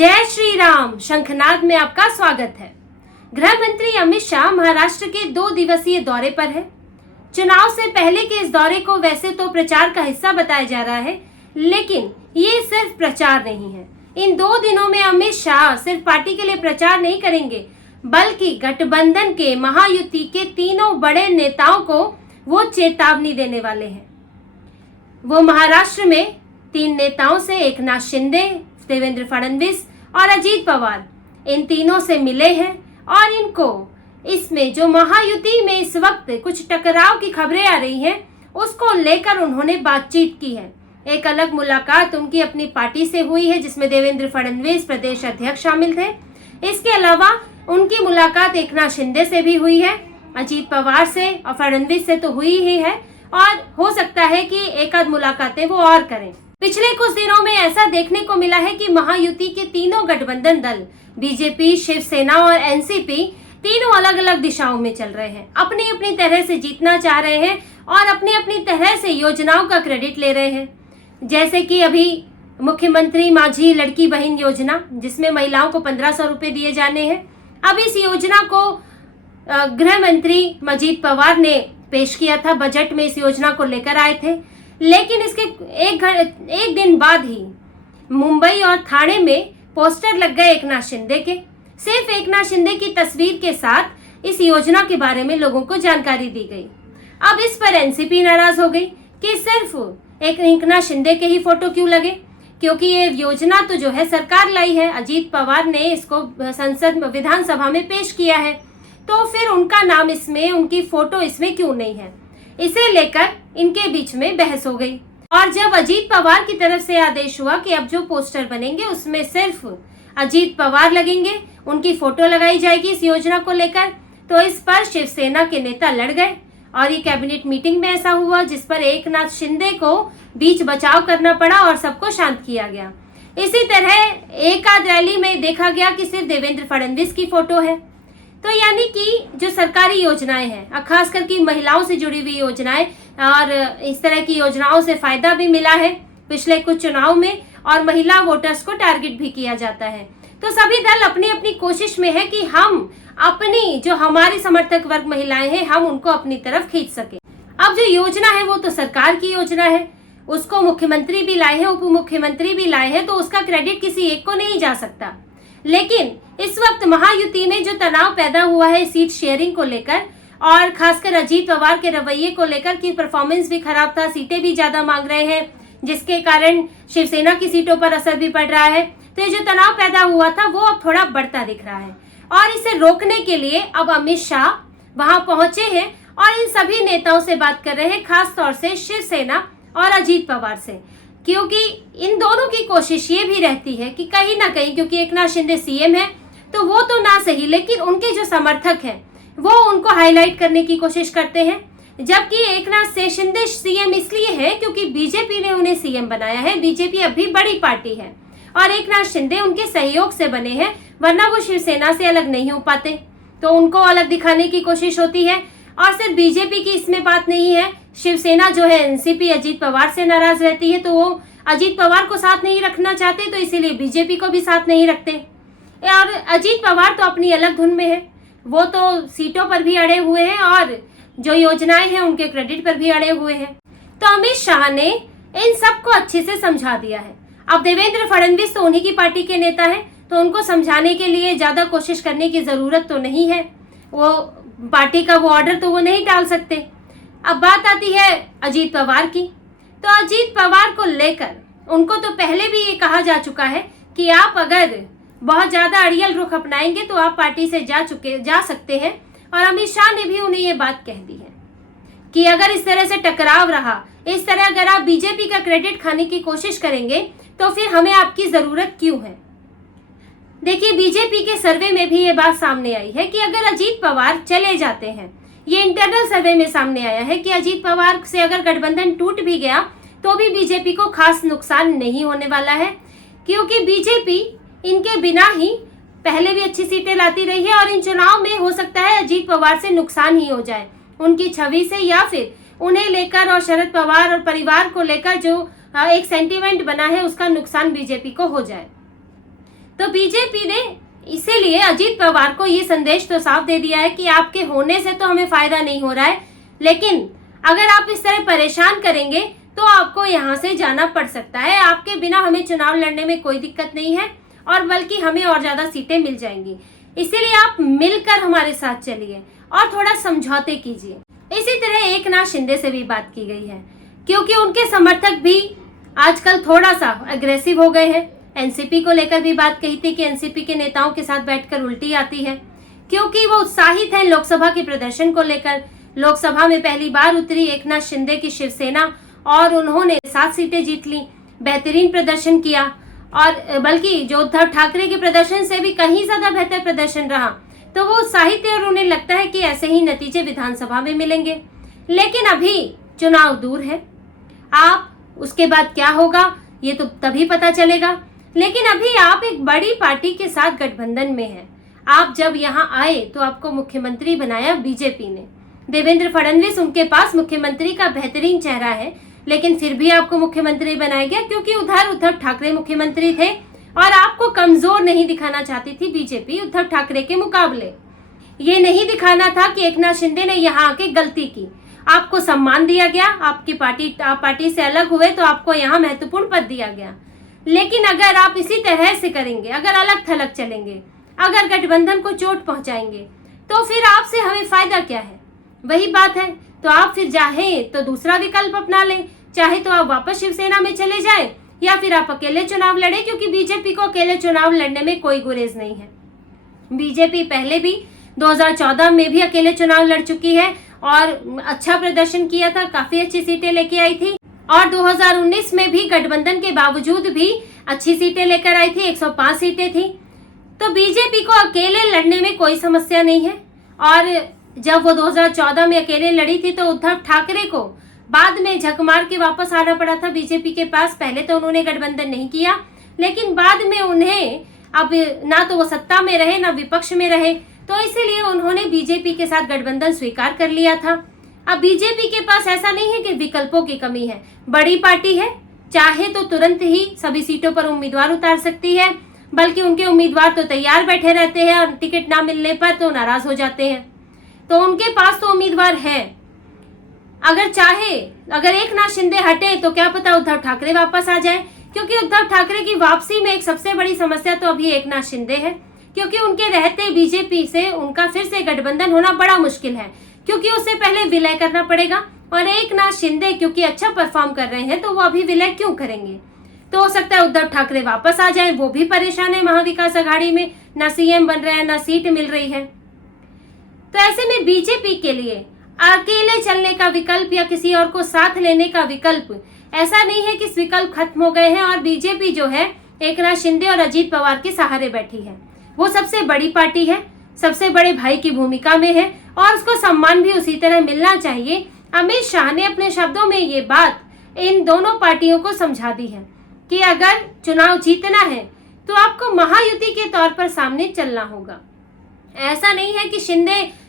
जय श्री राम। शंखनाद में आपका स्वागत है। गृह मंत्री अमित शाह महाराष्ट्र के 2 दिवसीय दौरे पर है। चुनाव से पहले के इस दौरे को वैसे तो प्रचार का हिस्सा बताया जा रहा है, लेकिन ये सिर्फ प्रचार नहीं है। इन 2 दिनों में अमित शाह सिर्फ पार्टी के लिए प्रचार नहीं करेंगे, बल्कि गठबंधन के महायुति के तीनों बड़े नेताओं को वो चेतावनी देने वाले हैं। वो महाराष्ट्र में 3 नेताओं से, एकनाथ शिंदे, देवेंद्र फडणवीस और अजीत पवार, इन तीनों से मिले हैं और इनको इसमें जो महायुति में इस वक्त कुछ टकराव की खबरें आ रही हैं, उसको लेकर उन्होंने बातचीत की है। एक अलग मुलाकात उनकी अपनी पार्टी से हुई है, जिसमें देवेंद्र फडणवीस प्रदेश अध्यक्ष शामिल थे। इसके अलावा उनकी मुलाकात एकनाथ शिंदे से भी हुई है, अजीत पवार से और फडणवीस से तो हुई ही है, और हो सकता है कि एक आध मुलाकातें वो और करें। पिछले कुछ दिनों में ऐसा देखने को मिला है कि महायुति के तीनों गठबंधन दल बीजेपी, शिवसेना और एनसीपी तीनों अलग अलग दिशाओं में चल रहे हैं। अपनी अपनी तरह से जीतना चाह रहे हैं और अपनी अपनी तरह से योजनाओं का क्रेडिट ले रहे हैं। जैसे कि अभी मुख्यमंत्री माझी लड़की बहन योजना, जिसमें महिलाओं को 1500 रुपए दिए जाने हैं। अब इस योजना को गृह मंत्री अजीत पवार ने पेश किया था, बजट में इस योजना को लेकर आए थे, लेकिन इसके एक दिन बाद ही मुंबई और ठाणे में पोस्टर लग गए एकनाथ शिंदे के। सिर्फ एकनाथ शिंदे की तस्वीर के साथ इस योजना के बारे में लोगों को जानकारी दी गई। अब इस पर एनसीपी नाराज हो गई कि सिर्फ एकनाथ शिंदे के ही फोटो क्यों लगे, क्योंकि ये योजना तो जो है सरकार लाई है, अजीत पवार ने इसको संसद विधानसभा में पेश किया है, तो फिर उनका नाम इसमें, उनकी फोटो इसमें क्यों नहीं है। इसे लेकर इनके बीच में बहस हो गई। और जब अजीत पवार की तरफ से आदेश हुआ कि अब जो पोस्टर बनेंगे उसमें सिर्फ अजीत पवार लगेंगे, उनकी फोटो लगाई जाएगी इस योजना को लेकर, तो इस पर शिवसेना के नेता लड़ गए और ये कैबिनेट मीटिंग में ऐसा हुआ, जिस पर एकनाथ शिंदे को बीच बचाव करना पड़ा और सबको शांत किया गया। इसी तरह एक आध रैली में देखा गया कि सिर्फ देवेंद्र फडणवीस की फोटो है। तो यानी कि जो सरकारी योजनाएं हैं, खास करके महिलाओं से जुड़ी हुई योजनाएं, और इस तरह की योजनाओं से फायदा भी मिला है पिछले कुछ चुनाव में, और महिला वोटर्स को टारगेट भी किया जाता है। तो सभी दल अपनी अपनी कोशिश में है कि हम अपनी जो हमारे समर्थक वर्ग महिलाएं हैं, हम उनको अपनी तरफ खींच सके। अब जो योजना है वो तो सरकार की योजना है, उसको मुख्यमंत्री भी लाए हैं, उप मुख्यमंत्री भी लाए हैं, तो उसका क्रेडिट किसी एक को नहीं जा सकता। लेकिन इस वक्त महायुति में जो तनाव पैदा हुआ है सीट शेयरिंग को लेकर, और खासकर अजीत पवार के रवैये को लेकर कि परफॉर्मेंस भी खराब था, सीटें भी ज्यादा मांग रहे हैं, जिसके कारण शिवसेना की सीटों पर असर भी पड़ रहा है। तो ये जो तनाव पैदा हुआ था वो अब थोड़ा बढ़ता दिख रहा है, और इसे रोकने के लिए अब अमित शाह वहां पहुंचे हैं और इन सभी नेताओं से बात कर रहे हैं, खास तौर से शिवसेना और अजीत पवार से, क्योंकि इन दोनों की कोशिश ये भी रहती है कि कहीं ना कहीं, क्योंकि एकनाथ शिंदे सीएम है तो वो तो ना सही, लेकिन उनके जो समर्थक हैं वो उनको हाईलाइट करने की कोशिश करते हैं। जबकि एकनाथ शिंदे सीएम इसलिए है क्योंकि बीजेपी ने उन्हें सीएम बनाया है। बीजेपी अभी बड़ी पार्टी है और एकनाथ शिंदे उनके सहयोग से बने हैं, वरना वो शिवसेना से अलग नहीं हो पाते, तो उनको अलग दिखाने की कोशिश होती है। और सिर्फ बीजेपी की इसमें बात नहीं है, शिवसेना जो है एनसीपी अजीत पवार से नाराज रहती है, तो वो अजीत पवार को साथ नहीं रखना चाहते, तो इसीलिए बीजेपी को भी साथ नहीं रखते। और अजीत पवार तो अपनी अलग धुन में है, वो तो सीटों पर भी अड़े हुए हैं और जो योजनाएं हैं उनके क्रेडिट पर भी अड़े हुए हैं। तो अमित शाह ने इन सबको अच्छे से समझा दिया है। अब देवेंद्र फडणवीस तो उन्हीं की पार्टी के नेता है, तो उनको समझाने के लिए ज्यादा कोशिश करने की जरूरत तो नहीं है, वो पार्टी का वो ऑर्डर तो वो नहीं टाल सकते। अब बात आती है अजीत पवार की, तो अजीत पवार को लेकर उनको तो पहले भी ये कहा जा चुका है कि आप अगर बहुत ज्यादा अड़ियल रुख अपनाएंगे तो आप पार्टी से जा सकते हैं, और अमित शाह ने भी उन्हें ये बात कह दी है कि अगर इस तरह से टकराव रहा, इस तरह अगर आप बीजेपी का क्रेडिट खाने की कोशिश करेंगे तो फिर हमें आपकी जरूरत क्यों है। देखिए, बीजेपी के सर्वे में भी ये बात सामने आई है कि अगर अजीत पवार चले जाते हैं, ये इंटरनल सर्वे में सामने आया है कि अजीत पवार से अगर गठबंधन टूट भी गया तो भी बीजेपी को खास नुकसान नहीं होने वाला है, क्योंकि बीजेपी इनके बिना ही पहले भी अच्छी सीटें लाती रही है, और इन चुनाव में हो सकता है अजीत पवार से नुकसान ही हो जाए, उनकी छवि से, या फिर उन्हें लेकर और शरद पवार और परिवार को लेकर जो एक सेंटीमेंट बना है उसका नुकसान बीजेपी को हो जाए। तो बीजेपी ने इसीलिए अजीत पवार को ये संदेश तो साफ दे दिया है कि आपके होने से तो हमें फायदा नहीं हो रहा है, लेकिन अगर आप इस तरह परेशान करेंगे तो आपको यहाँ से जाना पड़ सकता है। आपके बिना हमें चुनाव लड़ने में कोई दिक्कत नहीं है और बल्कि हमें और ज्यादा सीटें मिल जाएंगी। इसीलिए आप मिलकर हमारे साथ चलिए और थोड़ा समझौते कीजिए। इसी तरह एकनाथ शिंदे से भी बात की गई है, क्योंकि उनके समर्थक भी आजकल थोड़ा सा अग्रेसिव हो गए हैं। एनसीपी को लेकर भी बात कही थी कि एनसीपी के नेताओं के साथ बैठकर उल्टी आती है, क्योंकि वो उत्साहित हैं लोकसभा के प्रदर्शन को लेकर। लोकसभा में पहली बार उतरी एकनाथ शिंदे की शिवसेना और उन्होंने 7 सीटें जीत ली, बेहतरीन प्रदर्शन किया और बल्कि जो उद्धव ठाकरे के प्रदर्शन से भी कहीं ज्यादा बेहतर प्रदर्शन रहा। तो वो उत्साहित है और उन्हें लगता है कि ऐसे ही नतीजे विधानसभा में मिलेंगे। लेकिन अभी चुनाव दूर है, आप उसके बाद क्या होगा ये तो तभी पता चलेगा। लेकिन अभी आप एक बड़ी पार्टी के साथ गठबंधन में हैं। आप जब यहाँ आए तो आपको मुख्यमंत्री बनाया बीजेपी ने। देवेंद्र फडणवीस उनके पास मुख्यमंत्री का बेहतरीन चेहरा है, लेकिन फिर भी आपको मुख्यमंत्री बनाया गया क्योंकि उधर उद्धव ठाकरे मुख्यमंत्री थे और आपको कमजोर नहीं दिखाना चाहती थी बीजेपी उद्धव ठाकरे के मुकाबले। ये नहीं दिखाना था कि एकनाथ शिंदे ने यहाँ आके गलती की। आपको सम्मान दिया गया, आपकी पार्टी से अलग हुए तो आपको यहाँ महत्वपूर्ण पद दिया गया। लेकिन अगर आप इसी तरह से करेंगे, अगर अलग थलग चलेंगे, अगर गठबंधन को चोट पहुंचाएंगे, तो फिर आपसे हमें फायदा क्या है? वही बात है। तो आप फिर चाहे तो दूसरा विकल्प अपना लें, चाहे तो आप वापस शिवसेना में चले जाएं या फिर आप अकेले चुनाव लड़े, क्योंकि बीजेपी को अकेले चुनाव लड़ने में कोई गुरेज नहीं है। बीजेपी पहले भी 2014 में भी अकेले चुनाव लड़ चुकी है और अच्छा प्रदर्शन किया था, काफी अच्छी सीटें लेके आई थी और 2019 में भी गठबंधन के बावजूद भी अच्छी सीटें लेकर आई थी, 105 सीटें थी। तो बीजेपी को अकेले लड़ने में कोई समस्या नहीं है। और जब वो 2014 में अकेले लड़ी थी तो उद्धव ठाकरे को बाद में झक मार के वापस आना पड़ा था बीजेपी के पास। पहले तो उन्होंने गठबंधन नहीं किया, लेकिन बाद में उन्हें अब ना तो वो सत्ता में रहे ना विपक्ष में रहे, तो इसीलिए उन्होंने बीजेपी के साथ गठबंधन स्वीकार कर लिया था। अब बीजेपी के पास ऐसा नहीं है कि विकल्पों की कमी है, बड़ी पार्टी है, चाहे तो तुरंत ही सभी सीटों पर उम्मीदवार उतार सकती है, बल्कि उनके उम्मीदवार तो तैयार बैठे रहते हैं और टिकट ना मिलने पर तो नाराज हो जाते हैं। तो उनके पास तो उम्मीदवार है। अगर एकनाथ शिंदे हटे तो क्या पता उद्धव ठाकरे वापस आ जाए, क्योंकि उद्धव ठाकरे की वापसी में एक सबसे बड़ी समस्या तो अभी एकनाथ शिंदे है, क्योंकि उनके रहते बीजेपी से उनका फिर से गठबंधन होना बड़ा मुश्किल है, क्योंकि उससे पहले विलय करना पड़ेगा। और एकनाथ शिंदे क्योंकि अच्छा परफॉर्म कर रहे हैं तो वो अभी विलय क्यों करेंगे? तो हो सकता है उद्धव ठाकरे वापस आ जाए, वो भी परेशान है महाविकास आघाड़ी में, ना सीएम बन रहे हैं ना सीट मिल रही है। तो ऐसे में बीजेपी के लिए अकेले चलने का विकल्प या किसी और को साथ लेने का विकल्प, ऐसा नहीं है कि विकल्प खत्म हो गए हैं और बीजेपी जो है एकनाथ शिंदे और अजीत पवार के सहारे बैठी है। वो सबसे बड़ी पार्टी है, सबसे बड़े भाई की भूमिका में है और उसको सम्मान भी उसी तरह मिलना चाहिए। अमित शाह ने अपने शब्दों में ये बात इन दोनों पार्टियों को समझा दी है कि अगर चुनाव जीतना है तो आपको महायुति के तौर पर सामने चलना होगा। ऐसा नहीं है कि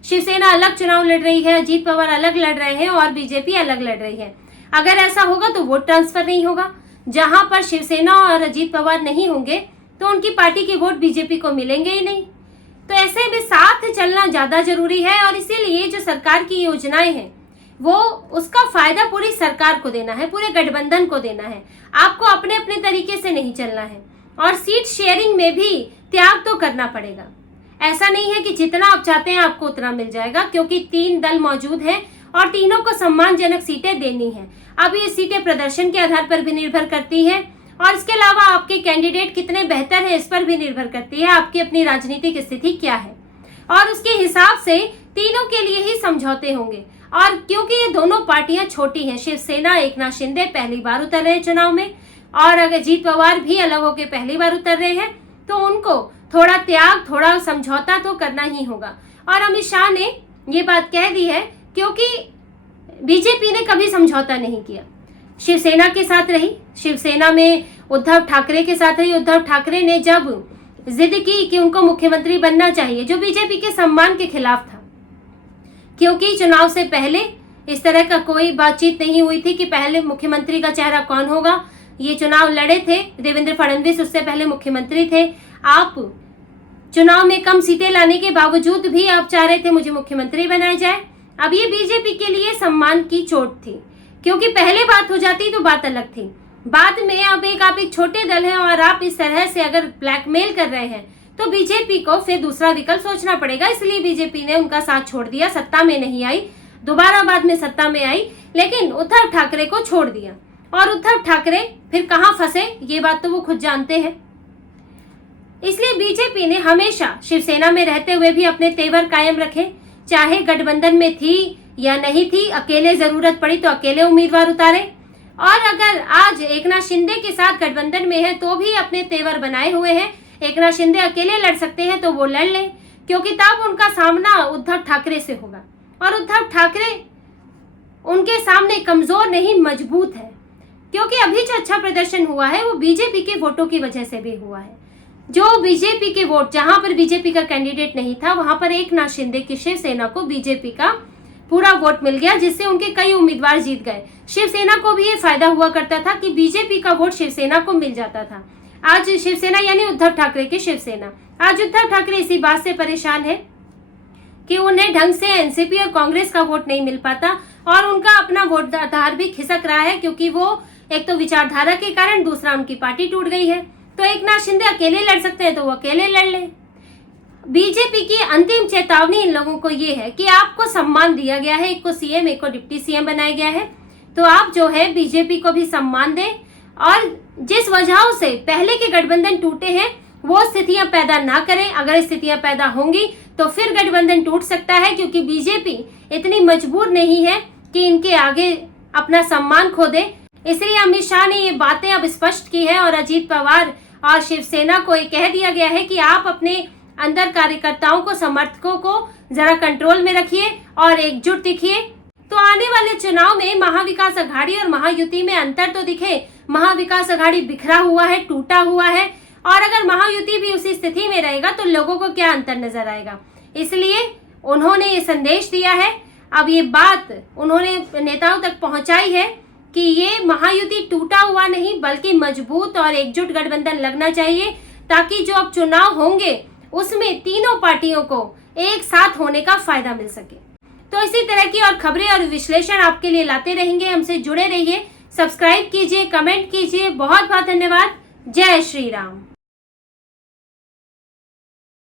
शिवसेना अलग चुनाव लड़ रही है, अजीत पवार अलग लड़ रहे हैं और बीजेपी अलग लड़ रही है। अगर ऐसा होगा तो वोट ट्रांसफर नहीं होगा। जहां पर शिवसेना और अजीत पवार नहीं होंगे तो उनकी पार्टी के वोट बीजेपी को मिलेंगे ही नहीं। तो ऐसे में साथ चलना ज्यादा जरूरी है और इसीलिए जो सरकार की योजनाएं हैं वो उसका फायदा पूरी सरकार को देना है, पूरे गठबंधन को देना है। आपको अपने अपने तरीके से नहीं चलना है और सीट शेयरिंग में भी त्याग तो करना पड़ेगा। ऐसा नहीं है कि जितना आप चाहते हैं आपको उतना मिल जाएगा, क्योंकि 3 दल मौजूद हैं और तीनों को सम्मानजनक सीटें देनी है। अब ये सीटें प्रदर्शन के आधार पर भी निर्भर करती हैं और इसके अलावा आपके कैंडिडेट कितने बेहतर है इस पर भी निर्भर करती है, आपकी अपनी राजनीतिक स्थिति क्या है और उसके हिसाब से तीनों के लिए ही समझौते होंगे। और क्योंकि ये दोनों पार्टियां छोटी हैं, शिवसेना एकनाथ शिंदे पहली बार उतर रहे हैं चुनाव में और अगर अजीत पवार भी अलग होकर पहली बार उतर रहे हैं, तो उनको थोड़ा त्याग, थोड़ा समझौता तो करना ही होगा। और अमित शाह ने ये बात कह दी है क्योंकि बीजेपी ने कभी समझौता नहीं किया, शिवसेना के साथ रही, शिवसेना में उद्धव ठाकरे के साथ रही। उद्धव ठाकरे ने जब जिद की कि उनको मुख्यमंत्री बनना चाहिए, जो बीजेपी के सम्मान के खिलाफ था, क्योंकि चुनाव से पहले इस तरह का कोई बातचीत नहीं हुई थी कि पहले मुख्यमंत्री का चेहरा कौन होगा। ये चुनाव लड़े थे देवेंद्र फडणवीस, उससे पहले मुख्यमंत्री थे। आप चुनाव में कम सीटें लाने के बावजूद भी आप चाह रहे थे मुझे मुख्यमंत्री बनाया जाए। अब ये बीजेपी के लिए सम्मान की चोट थी, क्योंकि पहले बात हो जाती तो बात अलग थी। बाद में अब आप एक छोटे दल हैं और आप इस तरह से अगर ब्लैकमेल कर रहे हैं तो बीजेपी को फिर दूसरा विकल्प सोचना पड़ेगा। इसलिए बीजेपी ने उनका साथ छोड़ दिया, सत्ता में नहीं आई, दोबारा बाद में सत्ता में आई, लेकिन उद्धव ठाकरे को छोड़ दिया। और उद्धव ठाकरे फिर कहां फंसे ये बात तो वो खुद जानते हैं। इसलिए बीजेपी ने हमेशा शिवसेना में रहते हुए भी अपने तेवर कायम रखे, चाहे गठबंधन में थी या नहीं थी, अकेले जरूरत पड़ी तो अकेले उम्मीदवार उतारे, और अगर आज एकनाथ शिंदे के साथ गठबंधन में है तो भी अपने तेवर बनाए हुए हैं। एकनाथ शिंदे अकेले लड़ सकते हैं तो वो लड़ लें, क्योंकि तब उनका सामना उद्धव ठाकरे से होगा, और उद्धव ठाकरे उनके सामने कमजोर नहीं मजबूत है, क्योंकि अभी जो अच्छा प्रदर्शन हुआ है वो बीजेपी के वोटों की वजह से भी हुआ है। जो बीजेपी के वोट, जहां पर बीजेपी का कैंडिडेट नहीं था वहां पर एकनाथ शिंदे की शिवसेना को बीजेपी का पूरा वोट मिल गया, जिससे उनके कई उम्मीदवार जीत गए। शिवसेना को भी ये फायदा हुआ करता था कि बीजेपी का वोट शिवसेना को मिल जाता था। आज शिवसेना यानी उद्धव ठाकरे की शिवसेना, आज उद्धव ठाकरे इसी बात से परेशान है कि उन्हें ढंग से एनसीपी और कांग्रेस का वोट नहीं मिल पाता, और उनका अपना वोट आधार भी खिसक रहा है, क्योंकि वो एक तो विचारधारा के कारण, दूसरा उनकी पार्टी टूट गई है। तो एकनाथ शिंदे अकेले लड़ सकते हैं तो वो अकेले लड़ ले। बीजेपी की अंतिम चेतावनी इन लोगों को ये है कि आपको सम्मान दिया गया है, एक को सीएम एक को डिप्टी सीएम बनाया गया है, तो आप जो है बीजेपी को भी सम्मान दें, और जिस वजहों से पहले के गठबंधन टूटे हैं वो स्थितियां पैदा ना करें। अगर स्थितियां पैदा होंगी तो फिर गठबंधन टूट सकता है, क्योंकि बीजेपी इतनी मजबूर नहीं है कि इनके आगे अपना सम्मान खो दे। इसलिए अमित शाह ने ये बातें अब स्पष्ट की है, और अजीत पवार और शिवसेना को ये कह दिया गया है कि आप अपने अंदर कार्यकर्ताओं को, समर्थकों को जरा कंट्रोल में रखिए और एकजुट दिखिए। तो आने वाले चुनाव में महाविकास अघाड़ी और महायुति में अंतर तो दिखे। महाविकास अघाड़ी बिखरा हुआ है, टूटा हुआ है, और अगर महायुति भी उसी स्थिति में रहेगा तो लोगों को क्या अंतर नजर आएगा। इसलिए उन्होंने ये संदेश दिया है, अब ये बात उन्होंने नेताओं तक पहुंचाई है कि ये महायुति टूटा हुआ नहीं बल्कि मजबूत और एकजुट गठबंधन लगना चाहिए, ताकि जो अब चुनाव होंगे उसमें तीनों पार्टियों को एक साथ होने का फायदा मिल सके। तो इसी तरह की और खबरें और विश्लेषण आपके लिए लाते रहेंगे। हमसे जुड़े रहिए, सब्सक्राइब कीजिए, कमेंट कीजिए। बहुत बहुत धन्यवाद। जय श्री राम।